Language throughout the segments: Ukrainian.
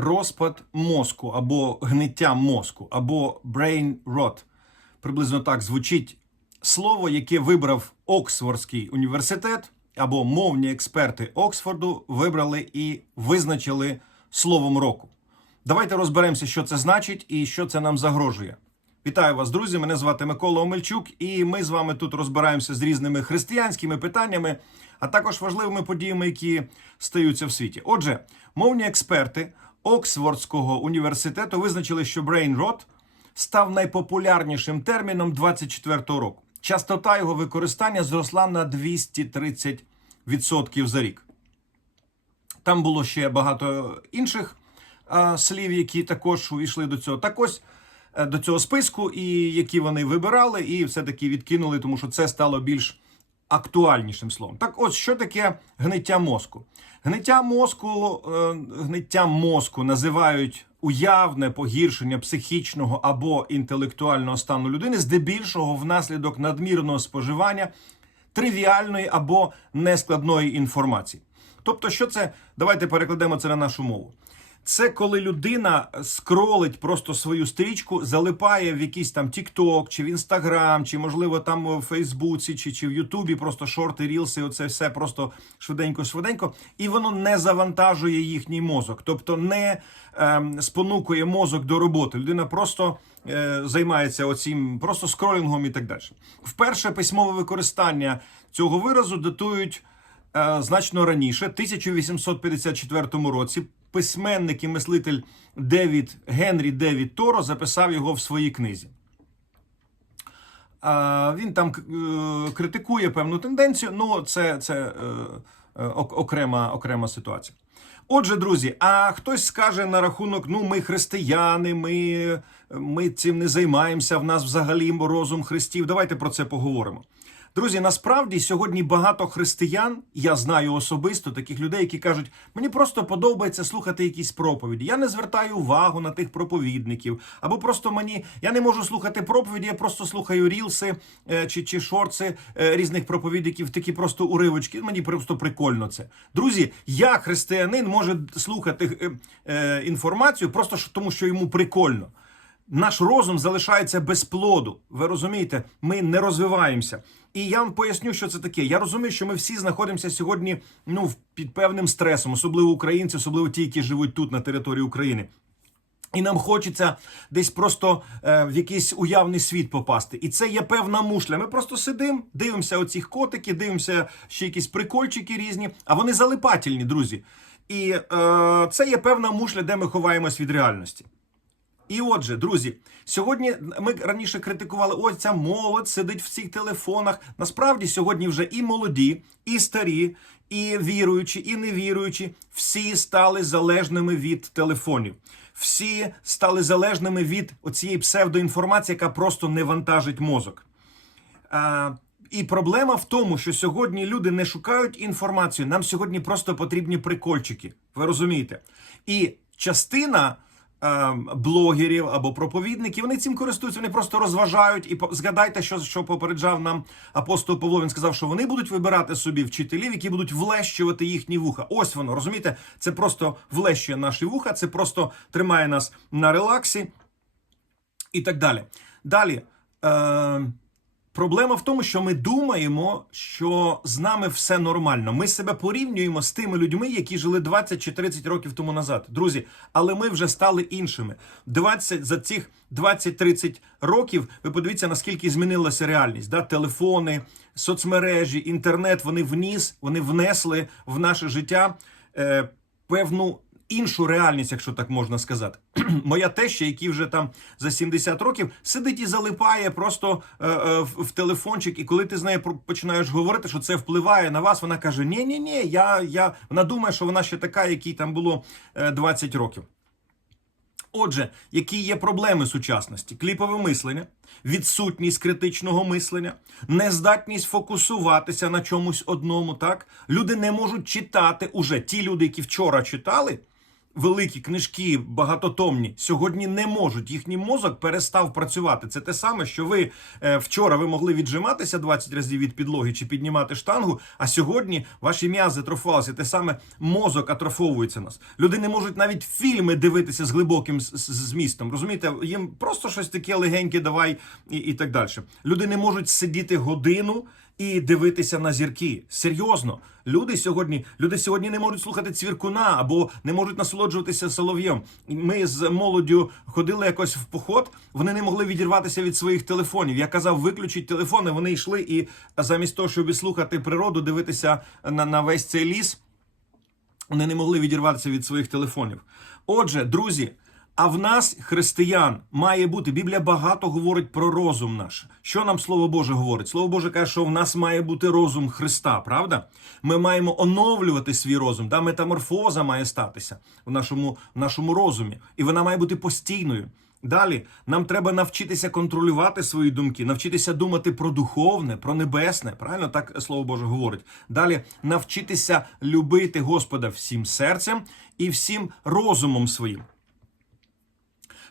розпад мозку або гниття мозку, або brain rot. Приблизно так звучить слово, яке вибрав Оксфордський університет або мовні експерти Оксфорду вибрали і визначили словом року. Давайте розберемося, що це значить і що це нам загрожує. Вітаю вас, друзі! Мене звати Микола Омельчук, і ми з вами тут розбираємося з різними християнськими питаннями, а також важливими подіями, які стаються в світі. Отже, мовні експерти Оксфордського університету визначили, що brain rot став найпопулярнішим терміном 24-го року. Частота його використання зросла на 230% за рік. Там було ще багато інших а, слів, які також увійшли до цього. Так ось е, до цього списку, і які вони вибирали, і все-таки відкинули, тому що це стало більш актуальнішим словом. Так, ось що таке гниття мозку? Гниття мозку, е, гниття мозку називають уявне погіршення психічного або інтелектуального стану людини, здебільшого внаслідок надмірного споживання тривіальної або нескладної інформації. Тобто, що це? Давайте перекладемо це на нашу мову. Це коли людина скролить просто свою стрічку, залипає в якийсь там TikTok, чи в Instagram, чи можливо там в Фейсбуці, чи, чи в Ютубі, просто шорти, рілси, оце все просто швиденько-швиденько, і воно не завантажує їхній мозок, тобто не ем, спонукує мозок до роботи. Людина просто е, займається оцім просто скролінгом і так далі. Вперше письмове використання цього виразу датують е, значно раніше, 1854 році. Письменник і мислитель Девід Генрі Девід Торо записав його в своїй книзі. Він там е, критикує певну тенденцію, ну це, це е, е, ок- окрема, окрема ситуація. Отже, друзі, а хтось скаже на рахунок: ну, ми християни, ми, ми цим не займаємося, в нас взагалі розум христів. Давайте про це поговоримо. Друзі, насправді сьогодні багато християн, я знаю особисто таких людей, які кажуть, мені просто подобається слухати якісь проповіді. Я не звертаю увагу на тих проповідників, або просто мені я не можу слухати проповіді, я просто слухаю рілси е, чи, чи шорти е, різних проповідників, такі просто уривочки. Мені просто прикольно це. Друзі, я християнин може слухати е, інформацію просто тому, що йому прикольно. Наш розум залишається без плоду. Ви розумієте, ми не розвиваємося. І я вам поясню, що це таке. Я розумію, що ми всі знаходимося сьогодні ну, під певним стресом, особливо українці, особливо ті, які живуть тут на території України. І нам хочеться десь просто е, в якийсь уявний світ попасти. І це є певна мушля. Ми просто сидимо, дивимося оцих котики, дивимося ще якісь прикольчики різні, а вони залипательні, друзі. І е, це є певна мушля, де ми ховаємось від реальності. І отже, друзі, сьогодні ми раніше критикували, ось ця молодь сидить в цих телефонах. Насправді сьогодні вже і молоді, і старі, і віруючі, і невіруючі, всі стали залежними від телефонів. Всі стали залежними від оцієї псевдоінформації, яка просто не вантажить мозок. А, і проблема в тому, що сьогодні люди не шукають інформацію. Нам сьогодні просто потрібні прикольчики. Ви розумієте? І частина блогерів або проповідників вони цим користуються. Вони просто розважають. І згадайте, що, що попереджав нам апостол Павло. Він сказав, що вони будуть вибирати собі вчителів, які будуть влещувати їхні вуха. Ось воно розумієте? Це просто влещує наші вуха, це просто тримає нас на релаксі і так далі. Далі. Е, Проблема в тому, що ми думаємо, що з нами все нормально. Ми себе порівнюємо з тими людьми, які жили 20 чи 30 років тому назад. Друзі, але ми вже стали іншими. 20, за цих 20-30 років ви подивіться, наскільки змінилася реальність. Да? Телефони, соцмережі, інтернет вони вніс, вони внесли в наше життя е, певну іншу реальність, якщо так можна сказати. Моя теща, який вже там за 70 років, сидить і залипає просто е, е, в, телефончик. І коли ти з нею починаєш говорити, що це впливає на вас, вона каже: Ні, ні, ні, я, я вона думає, що вона ще така, якій там було е, 20 років. Отже, які є проблеми сучасності? Кліпове мислення, відсутність критичного мислення, нездатність фокусуватися на чомусь одному. Так люди не можуть читати уже. Ті люди, які вчора читали, великі книжки, багатотомні, сьогодні не можуть. Їхній мозок перестав працювати. Це те саме, що ви е, вчора ви могли віджиматися 20 разів від підлоги чи піднімати штангу. А сьогодні ваші м'язи атрофувалися. Те саме мозок атрофовується нас. Люди не можуть навіть фільми дивитися з глибоким змістом. Розумієте, їм просто щось таке легеньке, давай і, і так далі. Люди не можуть сидіти годину і дивитися на зірки. Серйозно, люди сьогодні, люди сьогодні не можуть слухати цвіркуна або не можуть насолоджуватися солов'єм. Ми з молоддю ходили якось в поход. Вони не могли відірватися від своїх телефонів. Я казав, виключіть телефони. Вони йшли і замість того, щоб слухати природу, дивитися на, на весь цей ліс. Вони не могли відірватися від своїх телефонів. Отже, друзі, а в нас, християн, має бути. Біблія багато говорить про розум наш. Що нам Слово Боже говорить? Слово Боже каже, що в нас має бути розум Христа, правда? Ми маємо оновлювати свій розум. Да? Метаморфоза має статися в нашому, в нашому розумі. І вона має бути постійною. Далі нам треба навчитися контролювати свої думки, навчитися думати про духовне, про небесне. Правильно так слово Боже говорить. Далі навчитися любити Господа всім серцем і всім розумом своїм.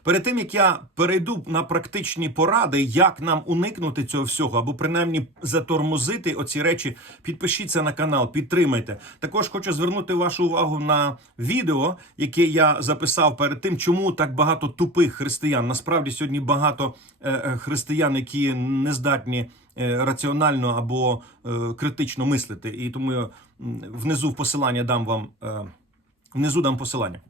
Перед тим як я перейду на практичні поради, як нам уникнути цього всього, або принаймні затормозити оці речі, підпишіться на канал, підтримайте. Також хочу звернути вашу увагу на відео, яке я записав перед тим, чому так багато тупих християн. Насправді сьогодні багато е, е, християн, які не здатні е, раціонально або е, критично мислити. І тому я внизу в посилання дам вам е, внизу дам посилання.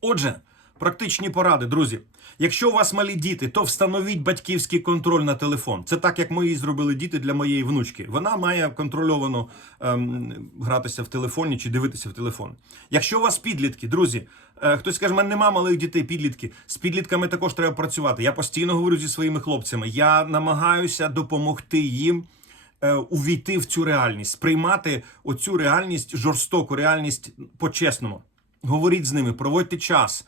Отже, практичні поради, друзі. Якщо у вас малі діти, то встановіть батьківський контроль на телефон. Це так, як мої зробили діти для моєї внучки. Вона має контрольовано ем, гратися в телефоні чи дивитися в телефон. Якщо у вас підлітки, друзі, е, хтось каже, мене нема малих дітей, підлітки. З підлітками також треба працювати. Я постійно говорю зі своїми хлопцями. Я намагаюся допомогти їм е, увійти в цю реальність, сприймати оцю реальність, жорстоку реальність по-чесному. Говоріть з ними, проводьте час.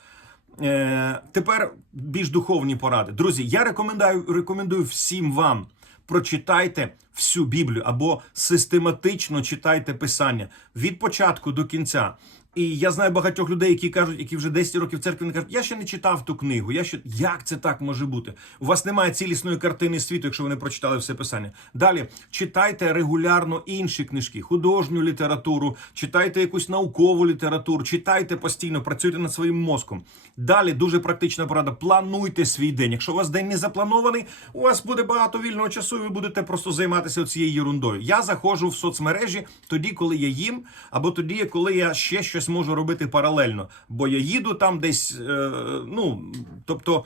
Е, тепер більш духовні поради. Друзі, я рекомендую, рекомендую всім вам. Прочитайте всю Біблію або систематично читайте Писання від початку до кінця. І я знаю багатьох людей, які кажуть, які вже 10 років в церкві, вони кажуть, я ще не читав ту книгу. Я ще як це так може бути? У вас немає цілісної картини світу, якщо ви не прочитали все писання. Далі читайте регулярно інші книжки, художню літературу, читайте якусь наукову літературу, читайте постійно, працюйте над своїм мозком. Далі дуже практична порада. Плануйте свій день. Якщо у вас день не запланований, у вас буде багато вільного часу, і ви будете просто займатися цією ерундою. Я заходжу в соцмережі тоді, коли я їм, або тоді, коли я ще щось можу робити паралельно. Бо я їду там десь, е, ну тобто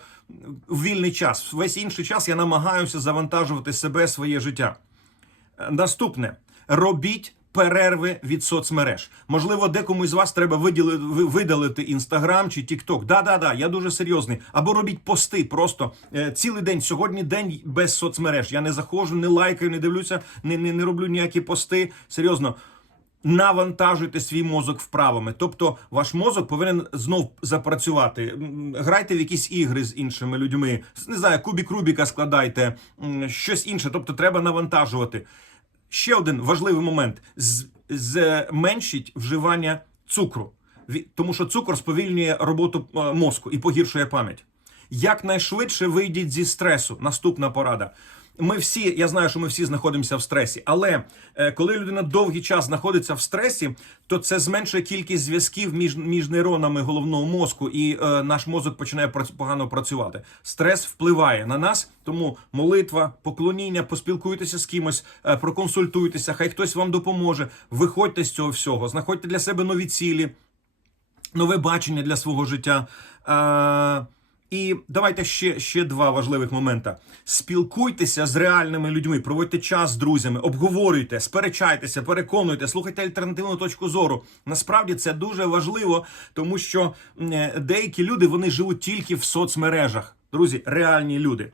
в вільний час. Весь інший час я намагаюся завантажувати себе, своє життя. Наступне робіть. Перерви від соцмереж. Можливо, декому з вас треба виділи, ви- видалити інстаграм чи Тікток. Да, да, да, я дуже серйозний. Або робіть пости просто е, цілий день. Сьогодні день без соцмереж. Я не заходжу, не лайкаю, не дивлюся, не, не, не роблю ніякі пости. Серйозно. Навантажуйте свій мозок вправами. Тобто, ваш мозок повинен знов запрацювати. Грайте в якісь ігри з іншими людьми. Не знаю, кубік Рубіка складайте, щось інше. Тобто, треба навантажувати. Ще один важливий момент: зменшіть вживання цукру, тому що цукор сповільнює роботу е, мозку і погіршує пам'ять. Якнайшвидше вийдіть зі стресу. Наступна порада. Ми всі, я знаю, що ми всі знаходимося в стресі, але е, коли людина довгий час знаходиться в стресі, то це зменшує кількість зв'язків між, між нейронами головного мозку, і е, наш мозок починає погано працювати. Стрес впливає на нас, тому молитва, поклоніння, поспілкуйтеся з кимось, е, проконсультуйтеся, хай хтось вам допоможе. Виходьте з цього всього, знаходьте для себе нові цілі нове бачення для свого життя. Е, і давайте ще, ще два важливих момента. Спілкуйтеся з реальними людьми, проводьте час з друзями, обговорюйте, сперечайтеся, переконуйте, слухайте альтернативну точку зору. Насправді це дуже важливо, тому що е, деякі люди вони живуть тільки в соцмережах. Друзі, реальні люди.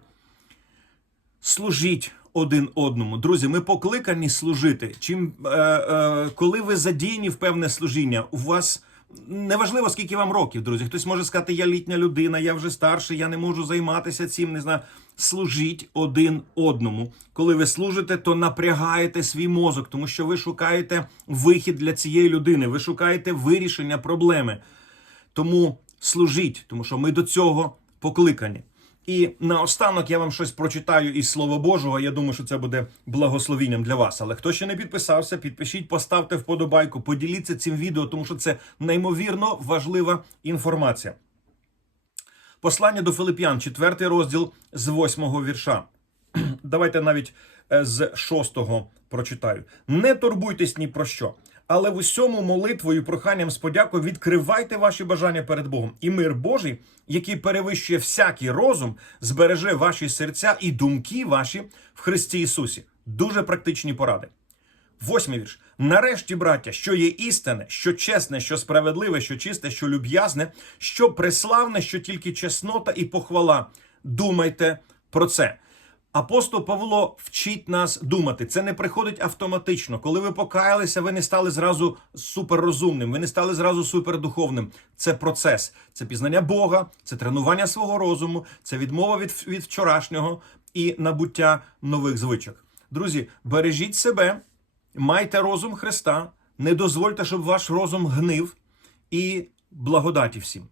Служіть один одному. Друзі, ми покликані служити. Чим е, е, коли ви задіяні в певне служіння, у вас неважливо скільки вам років, друзі. Хтось може сказати, я літня людина, я вже старший, я не можу займатися цим. Не знаю. Служіть один одному. Коли ви служите, то напрягаєте свій мозок, тому що ви шукаєте вихід для цієї людини, ви шукаєте вирішення проблеми. Тому служіть, тому що ми до цього покликані. І наостанок я вам щось прочитаю із Слова Божого. Я думаю, що це буде благословінням для вас. Але хто ще не підписався, підпишіть, поставте вподобайку, поділіться цим відео, тому що це неймовірно важлива інформація. Послання до Филип'ян, 4 розділ з 8 вірша. Давайте навіть е, з 6 прочитаю. Не турбуйтесь ні про що, але в усьому молитвою, проханням з подякою відкривайте ваші бажання перед Богом. І мир Божий, який перевищує всякий розум, збереже ваші серця і думки ваші в Христі Ісусі. Дуже практичні поради. Восьмий вірш. Нарешті, браття, що є істинне, що чесне, що справедливе, що чисте, що люб'язне, що преславне, що тільки чеснота і похвала. Думайте про це. Апостол Павло вчить нас думати. Це не приходить автоматично. Коли ви покаялися, ви не стали зразу суперрозумним, ви не стали зразу супердуховним. Це процес, це пізнання Бога, це тренування свого розуму, це відмова від, від вчорашнього і набуття нових звичок. Друзі, бережіть себе. Майте розум Христа, не дозвольте, щоб ваш розум гнив, і благодаті всім.